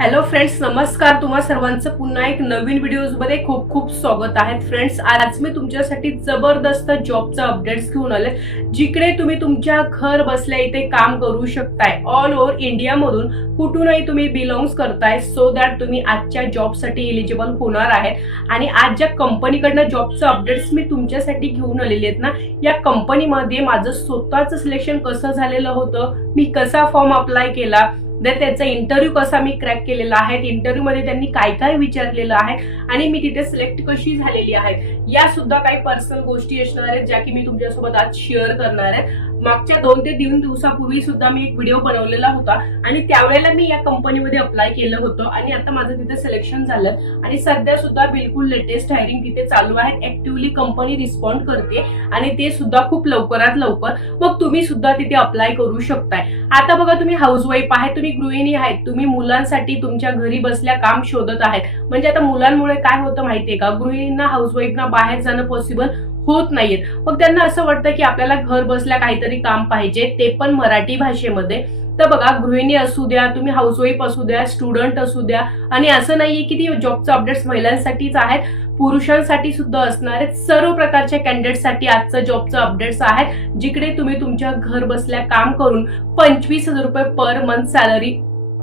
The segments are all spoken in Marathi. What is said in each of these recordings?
हॅलो फ्रेंड्स नमस्कार. तुम्हा सर्वांचं पुन्हा एक नवीन व्हिडिओजमध्ये खूप खूप स्वागत आहे. फ्रेंड्स आज मी तुमच्यासाठी जबरदस्त जॉबचा अपडेट्स घेऊन आले. जिकडे तुम्ही तुमच्या घर बसल्या इथे काम करू शकताय. ऑल ओव्हर इंडियामधून कुठूनही तुम्ही बिलॉंग्स करताय सो दॅट तुम्ही आजच्या जॉबसाठी एलिजिबल होणार आहे. आणि आज ज्या कंपनीकडनं जॉबचं अपडेट्स मी तुमच्यासाठी घेऊन आलेले आहेत ना या कंपनीमध्ये माझं स्वतःचं सिलेक्शन कसं झालेलं होतं मी कसा फॉर्म अप्लाय केला देन त्याचा इंटरव्ह्यू कसा मी क्रॅक केलेला आहे? इंटरव्ह्यूमध्ये त्यांनी काय काय विचारलेलं आहे? आणि मी तिथे सिलेक्ट कशी झालेली आहे? या सुद्धा काही पर्सनल गोष्टी असणार आहेत ज्या की मी तुमच्यासोबत आज शेअर करणार आहे. मागच्या दोन ते तीन दिवसापूर्वी सुद्धा मी एक व्हिडिओ बनवलेला होता. आणि त्यावेळेला मी या कंपनीमध्ये अप्लाय केलं होतं. आणि आता माझं तिथे सिलेक्शन झालं. आणि सध्या सुद्धा बिलकुल लेटेस्ट हायरिंग तिथे चालू आहे ऍक्टिव्हली कंपनी रिस्पॉन्ड करते. आणि ते सुद्धा खूप लवकरात लवकर. मग तुम्ही सुद्धा तिथे अप्लाय करू शकताय. आता बघा तुम्ही हाऊसवाईफ आहे तुम्ही गृहिणी आहेत तुम्ही मुलांसाठी तुमच्या घरी बसल्या काम शोधत आहेत. म्हणजे आता मुलांमुळे काय होतं माहितीये का? गृहिणींना हाऊसवाईफना बाहेर जाणं पॉसिबल होत नाहीयेत. मग त्यांना असं वाटतं की आपल्याला घर बसल्या काहीतरी काम पाहिजे ते पण मराठी भाषेमध्ये. तर बघा गृहिणी असू द्या तुम्ही हाऊसवाईफ असू द्या स्टुडंट असू द्या आणि असं नाहीये की ती जॉबचं अपडेट्स महिलांसाठीच आहेत पुरुषांसाठी सुद्धा असणार आहेत. सर्व प्रकारच्या कॅन्डिडेटसाठी आजचं जॉबचं अपडेट्स आहेत जिकडे तुम्ही तुमच्या घर बसल्या काम करून पंचवीस हजार रुपये पर मंथ सॅलरी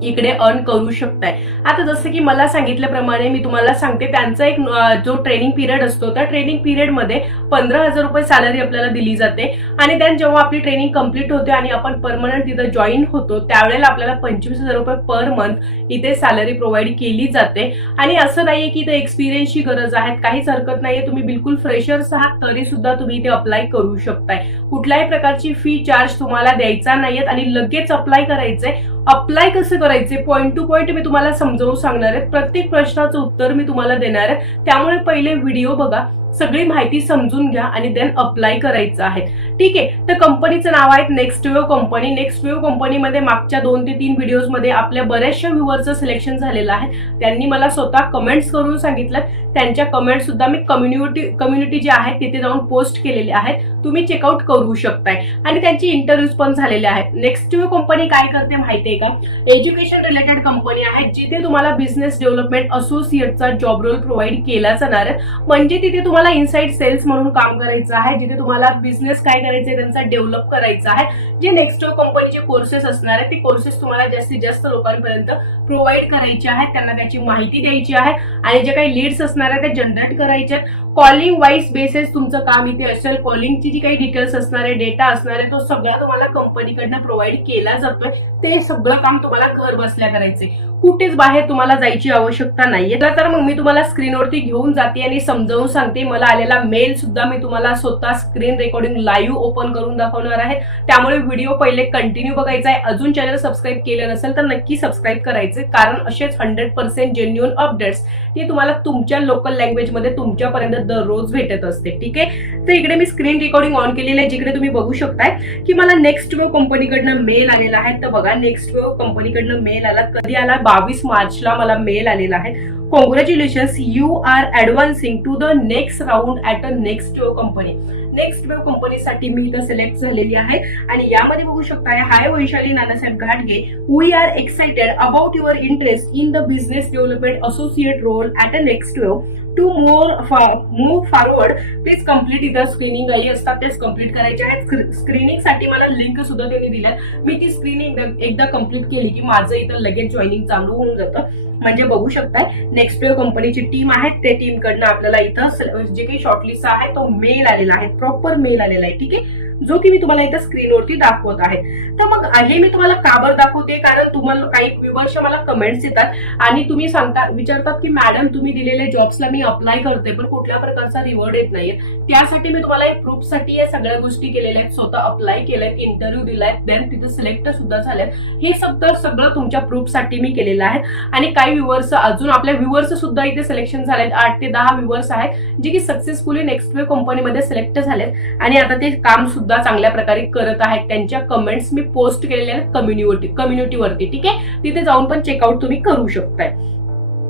इकडे अर्न करू शकताय. आता जसं की मला सांगितल्याप्रमाणे मी तुम्हाला सांगते त्यांचा एक जो ट्रेनिंग पिरियड असतो त्या ट्रेनिंग पिरियडमध्ये पंधरा हजार रुपये सॅलरी आपल्याला दिली जाते. आणि त्यात जेव्हा आपली ट्रेनिंग कंप्लीट होते आणि आपण परमनंट तिथं जॉईन होतो त्यावेळेला आपल्याला पंचवीस हजार रुपये पर मंथ इथे सॅलरी प्रोव्हाइड केली जाते. आणि असं नाहीये की इथे एक्सपिरियन्सची गरज आहे काहीच हरकत नाहीये. तुम्ही बिलकुल फ्रेशर्स आहात तरी सुद्धा तुम्ही इथे अप्लाय करू शकताय. कुठल्याही प्रकारची फी चार्ज तुम्हाला द्यायचा नाहीये आणि लगेच अप्लाय करायचंय अप्लाय कसं करायचे? पॉईंट टू पॉईंट मी तुम्हाला समजावून सांगणार आहे. प्रत्येक प्रश्नाचं उत्तर मी तुम्हाला देणार आहे. त्यामुळे पहिले व्हिडिओ बघा. सगळी माहिती समजून घ्या आणि देन अप्लाय करायचं आहे. ठीक आहे? तर कंपनीचं नाव आहे next wave company next wave कंपनीमध्ये मागच्या दोन ते तीन व्हिडिओजमध्ये आपल्या बऱ्याचशा व्ह्युअरचं सिलेक्शन झालेलं आहे. त्यांनी मला स्वतः कमेंट्स करून सांगितलं. त्यांच्या कमेंट सुद्धा मी कम्युनिटी कम्युनिटी जी आहे तिथे जाऊन पोस्ट केलेले आहेत. तुम्ही चेकआउट करू शकताय. आणि त्यांची इंटरव्ह्यूज पण झालेले आहेत. नेक्स्ट वेव कंपनी काय करते माहितीये का? एज्युकेशन रिलेटेड कंपनी आहे जिथे तुम्हाला बिझनेस डेव्हलपमेंट असोसिएटचा जॉब रोल प्रोव्हाइड केला जाणार आहे. म्हणजे तिथे तुम्हाला इनसाइड सेल्स म्हणून काम करायचं आहे जिथे तुम्हाला बिझनेस काय करायचं आहे त्यांचा डेव्हलप करायचा आहे. जे नेक्स्ट कंपनीचे कोर्सेस असणार आहेत ते कोर्सेस तुम्हाला जास्तीत जास्त लोकांपर्यंत प्रोव्हाइड करायचे आहेत. त्यांना त्याची माहिती द्यायची आहे आणि जे काही लीड्स असणार आहेत ते जनरेट करायचे आहेत. कॉलिंग वाईज बेसिस तुमचं काम इथे असेल. कॉलिंगची जी काही डिटेल्स असणार आहे डेटा असणार आहे तो सगळा तुम्हाला कंपनीकडनं प्रोव्हाइड केला जातोय. ते सगळं काम तुम्हाला घर बसल्या करायचे कुठेच बाहेर तुम्हाला जायची आवश्यकता नाहीये. तर- तर मग मी तुम्हाला स्क्रीनवरती घेऊन जाते आणि समजावून सांगते. मला आलेला मेल सुद्धा मी तुम्हाला स्वतः स्क्रीन रेकॉर्डिंग लाईव्ह ओपन करून दाखवणार आहे. त्यामुळे व्हिडिओ पहिले कंटिन्यू बघायचा आहे. अजून चॅनल सबस्क्राईब केलं नसेल तर नक्की सबस्क्राईब करायचे कारण असेच हंड्रेड पर्सेंट जेन्युअन अपडेट्स ते तुम्हाला तुमच्या लोकल लँग्वेजमध्ये तुमच्यापर्यंत दररोज भेटत असते. ठीक आहे? तर इकडे मी स्क्रीन रेकॉर्डिंग ऑन केलेलं आहे जिकडे तुम्ही बघू शकताय की मला नेक्स्ट वेव कंपनीकडनं मेल आलेला आहे. तर बघा नेक्स्ट वेव कंपनीकडनं मेल आला. कधी आला? बावीस मार्चला मला मेल आलेला आहे. Congratulations you are advancing to the next round at a next wave company next wave कंपनीसाठी मी इथं सिलेक्ट झालेली आहे. आणि यामध्ये बघू शकताय हाय वैशाली नानासाहेब घाटगे we are excited about your interest in the business development associate role at a next wave to more move forward please complete इथं स्क्रीनिंग आली असतात तेच कंप्लीट करायचे. आणि स्क्रीनिंगसाठी मला लिंक सुद्धा त्यांनी दिल्यात. मी ती स्क्रीनिंग एकदा कंप्लीट केली की माझं इथं लगेच जॉईनिंग चालू होऊन जातं. म्हणजे बघू शकताय नेक्स्ट वेव कंपनीची टीम आहे. ते टीम कडनं आपल्याला इथं जे काही शॉर्टलिस्ट आहे तो मेल आलेला आहे. प्रॉपर मेल आलेला आहे. ठीक आहे? जो की मी तुम्हाला इथं स्क्रीनवरती दाखवत आहे. तर मग हे मी तुम्हाला काबर दाखवते? कारण तुम्हाला काही विवर्ष मला कमेंट्स येतात आणि तुम्ही सांगता विचारतात की मॅडम तुम्ही दिलेल्या जॉब्सला मी अप्लाय करते पण कुठल्या प्रकारचा रिवॉर्ड येत नाहीये. त्यासाठी मी तुम्हाला एक प्रूफसाठी या सगळ्या गोष्टी केलेल्या आहेत. स्वतः अप्लाय केल्यात इंटरव्ह्यू दिलाय देन तिथे सिलेक्ट सुद्धा झाल्यात हे सगळं सगळं तुमच्या प्रूफसाठी मी केलेलं आहे. आणि काही व्ह्युअर्स अजून आपल्या व्ह्युअर्स सुद्धा इथे सिलेक्शन झालेत आठ ते दहा व्ह्युअर्स आहेत जे की सक्सेसफुली नेक्स्ट वे कंपनीमध्ये सिलेक्ट झालेत आणि आता ते काम सुद्धा चांगल्या प्रकारे करत आहेत. त्यांच्या कमेंट्स मी पोस्ट केलेल्या आहेत कम्युनिटी कम्युनिटीवरती ठीक आहे? तिथे जाऊन पण चेकआउट तुम्ही करू शकताय.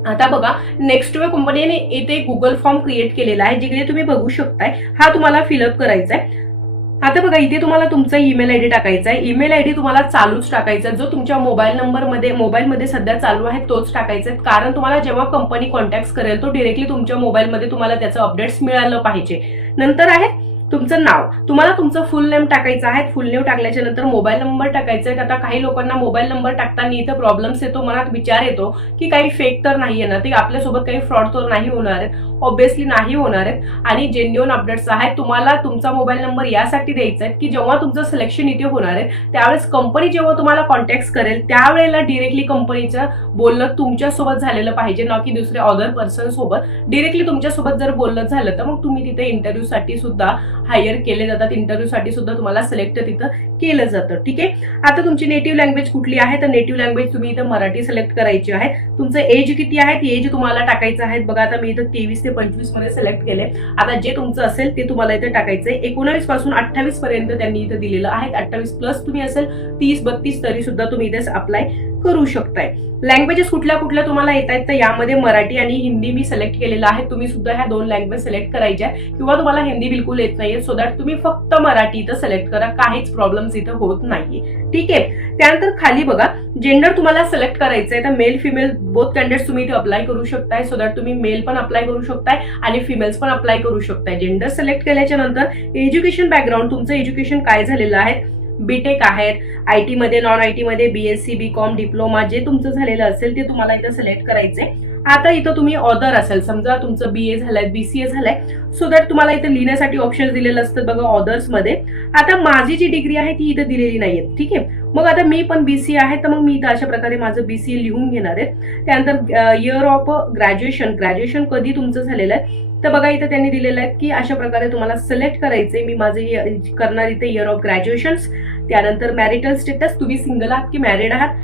आता बघा नेक्स्ट वे कंपनीने इथे गुगल फॉर्म क्रिएट केलेला आहे जिकडे तुम्ही बघू शकताय हा तुम्हाला फिलअप करायचा आहे आता बघा इथे तुम्हाला तुमचा ईमेल आयडी टाकायचा आहे. ईमेल आयडी तुम्हाला चालूच टाकायचा आहे. जो तुमच्या मोबाईल नंबरमध्ये मोबाईलमध्ये सध्या चालू आहे तोच टाकायचा आहे. कारण तुम्हाला जेव्हा कंपनी कॉन्टॅक्ट करेल तो डिरेक्टली तुमच्या मोबाईलमध्ये तुम्हाला त्याचं अपडेट्स मिळालं पाहिजे. नंतर आहे तुमचं नाव. तुम्हाला तुमचं फुल नेम टाकायचं आहे. फुल नेम टाकल्याच्या नंतर मोबाईल नंबर टाकायचा आहे. आता काही लोकांना मोबाईल नंबर टाकताना इथं प्रॉब्लेम्स येतो मनात विचार येतो की काही फेक तर नाही ना ते आपल्यासोबत काही फ्रॉड तर नाही होणार आहेत. ऑब्विसली नाही होणार आहेत. आणि जेन्युअन अपडेट्स आहेत. तुम्हाला तुमचा मोबाईल नंबर यासाठी द्यायचा आहे की जेव्हा तुमचं सिलेक्शन इथे होणार आहे त्यावेळेस कंपनी जेव्हा तुम्हाला कॉन्टॅक्ट करेल त्यावेळेला डिरेक्टली कंपनीचं बोलणं तुमच्यासोबत झालेलं पाहिजे ना की दुसऱ्या अदर पर्सन सोबत. डिरेक्टली तुमच्यासोबत जर बोलणं झालं तर मग तुम्ही तिथे इंटरव्ह्यूसाठी सुद्धा हायर केले जातात. इंटरव्ह्यूसाठी सुद्धा तुम्हाला सिलेक्ट तिथं. केलं जातं. ठीक आहे? आता तुमची नेटिव्ह लँग्वेज कुठली आहे? तर नेटिव्ह लँग्वेज तुम्ही इथं मराठी सिलेक्ट करायची आहे. तुमचं एज किती आहे? ती एज तुम्हाला टाकायचं आहे. बघा आता मी इथं तेवीस ते पंचवीसमध्ये सिलेक्ट केले आता जे तुमचं असेल ते तुम्हाला इथे टाकायचं आहे. एकोणावीसपासून अठ्ठावीस पर्यंत त्यांनी इथं दिलेलं आहे. अठ्ठावीस प्लस तुम्ही असेल तीस बत्तीस तरी सुद्धा तुम्ही इथे अप्लाय करू शकताय. लँग्वेजेस कुठल्या कुठल्या तुम्हाला येत आहेत? तर यामध्ये मराठी आणि हिंदी मी सिलेक्ट केलेलं आहे. तुम्ही सुद्धा ह्या दोन लँग्वेज सिलेक्ट करायच्या किंवा तुम्हाला हिंदी बिलकुल येत नाहीये. सो दॅट तुम्ही फक्त मराठी इथं सिलेक्ट करा. काहीच प्रॉब्लेम्स इथं होत नाहीये. ठीक? आहे त्यानंतर खाली बघा जेंडर तुम्हाला सिलेक्ट करायचं आहे तर मेल फिमेल बोथ कँडिडेट्स तुम्ही इथे अप्लाय करू शकताय सो दॅट तुम्ही मेल पण अप्लाय करू शकताय आणि फिमेल्स पण अप्लाय करू शकताय. जेंडर सिलेक्ट केल्याच्यानंतर एज्युकेशन बॅकग्राऊंड तुमचं एज्युकेशन काय झालेलं आहे? बीटेक आहेत आय टी मध्ये नॉन आय टी मध्ये बीएससी बी कॉम डिप्लोमा जे तुमचं झालेलं असेल ते तुम्हाला इथं सिलेक्ट करायचंय. आता इथं तुम्ही ऑदर असेल. समजा तुमचं बी ए झालंय ए झालंय. सो दॅट तुम्हाला इथं लिहिण्यासाठी ऑप्शन दिलेलं असतं बघा ऑदर्समध्ये. आता माझी जी डिग्री आहे ती इथं दिलेली नाहीये. ठीक आहे? मग आता मी पण बीसी आहे तर मग मी इथं अशा प्रकारे माझं बीसीए लिहून घेणार आहे. त्यानंतर इयर ऑफ ग्रॅज्युएशन ग्रॅज्युएशन कधी तुमचं झालेलं आहे? तर बघा इथं त्यांनी दिलेलं आहे की अशा प्रकारे तुम्हाला सिलेक्ट करायचंय. मी माझे करणार इथे इयर ऑफ ग्रॅज्युएशन त्यानंतर मॅरिटल स्टेटस तुम्ही सिंगल आहात की मॅरिड आहात?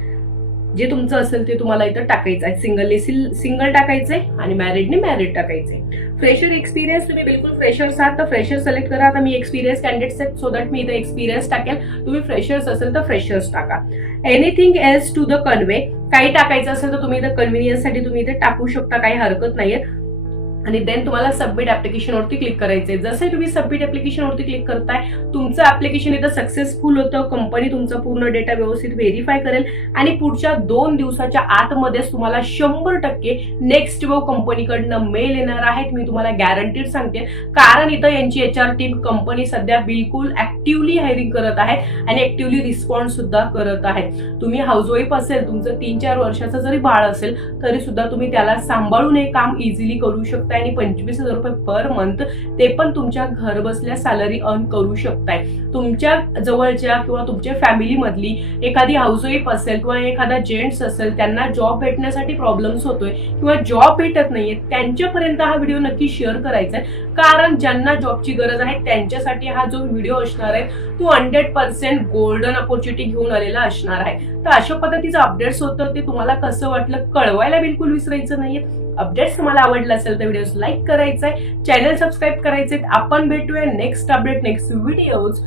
जे तुमचं असेल ते तुम्हाला इथं टाकायचं आहे. सिंगलने सिंगल टाकायचंय आणि मॅरिडने मॅरिड टाकायचंय फ्रेशर एक्सपिरियन्स तुम्ही बिलकुल फ्रेशर्स आहात तर फ्रेशर सिलेक्ट करा. आता मी एक्सपिरियन्स कॅन्डिडेट्स आहेत सो दॅट मी इथं एक्सपिरियन्स टाकेल. तुम्ही फ्रेशर्स असेल तर फ्रेशर्स टाका. Anything else to the convey काही टाकायचं असेल तर तुम्ही इथं कन्व्हिनियन्ससाठी तुम्ही इथे टाकू शकता. काही हरकत नाहीये. आणि देन तुम्हाला सबमिट ॲप्लिकेशनवरती क्लिक करायचं आहे जसे तुम्ही सबमिट ऍप्लिकेशनवरती क्लिक करताय तुमचं ॲप्लिकेशन इथं सक्सेसफुल होतं कंपनी तुमचा पूर्ण डेटा व्यवस्थित व्हेरीफाय करेल आणि पुढच्या दोन दिवसाच्या आतमध्येच तुम्हाला शंभर टक्के नेक्स्ट वे कंपनीकडनं मेल येणार आहेत. मी तुम्हाला गॅरंटीड सांगते. कारण इथं यांची एच आर टीम कंपनी सध्या बिलकुल ॲक्टिव्हली हायरिंग करत आहे आणि ॲक्टिव्हली रिस्पॉन्स सुद्धा करत आहे. तुम्ही हाऊसवाईफ असेल तुमचं तीन चार वर्षाचं जरी बाळ असेल तरी सुद्धा तुम्ही त्याला सांभाळून हे काम इझिली करू शकता आणि पंचवीस हजार रुपये पर मंथ ते पण तुमच्या घर बसल्या सॅलरी अर्न करू शकताय. तुमच्या जवळच्या किंवा तुमच्या फॅमिलीमधली एखादी हाऊसवाईफ असेल किंवा एखादा जेंट्स असेल त्यांना जॉब भेटण्यासाठी प्रॉब्लेम्स होतोय किंवा जॉब भेटत नाहीये त्यांच्यापर्यंत हा व्हिडिओ नक्की शेअर करायचा आहे. कारण ज्यांना जॉबची गरज आहे त्यांच्यासाठी हा जो व्हिडिओ असणार आहे तो हंड्रेड पर्सेंट गोल्डन अपॉर्च्युनिटी घेऊन आलेला असणार आहे. तर अशा पद्धतीचं अपडेट्स होतं ते तुम्हाला कसं वाटलं कळवायला बिलकुल विसरायचं नाहीये. अपडेट्स तुम्हाला आवडलं असेल तर व्हिडिओ लाईक करायचंय. आहे चॅनल सबस्क्राईब करायचे आपण भेटूया नेक्स्ट अपडेट नेक्स्ट व्हिडिओज